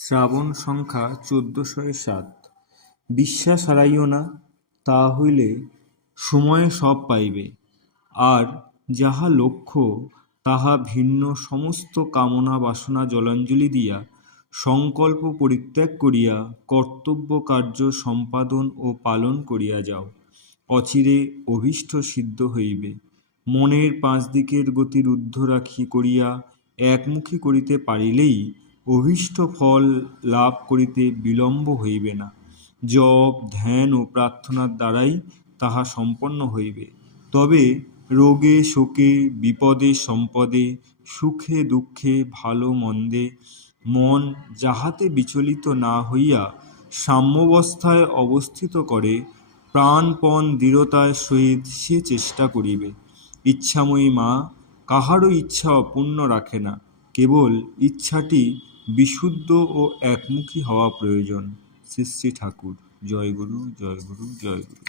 শ্রাবণ সংখ্যা চোদ্দশয় সাত। বিশ্বাস হারাইও না, তা হইলে সময়ে সব পাইবে। আর যাহা লক্ষ্য, তাহা ভিন্ন সমস্ত কামনা বাসনা জলাঞ্জলি দিয়া, সংকল্প পরিত্যাগ করিয়া কর্তব্য কার্য সম্পাদন ও পালন করিয়া যাও। অচিরে অভীষ্ট সিদ্ধ হইবে। মনের পাঁচ দিকের গতি রুদ্ধ রাখি করিয়া একমুখী করিতে পারিলেই অভীষ্ট ফল লাভ করিতে বিলম্ব হইবে না। জপ, ধ্যান ও প্রার্থনার দ্বারাই তাহা সম্পন্ন হইবে। তবে রোগে, শোকে, বিপদে, সম্পদে, সুখে, দুঃখে, ভালো, মন্দে, মন যাহাতে বিচলিত না হইয়া সাম্যবস্থায় অবস্থিত করে, প্রাণপণ দৃঢ়তার সহিত সে চেষ্টা করিবে। ইচ্ছাময়ী মা, কাহারও ইচ্ছা অপূর্ণ রাখে না। কেবল ইচ্ছাটি বিশুদ্ধ ও একমুখী হওয়া প্রয়োজন। শ্রী শ্রী ঠাকুর জয়গুরু জয়গুরু জয়গুরু জয় গুরু।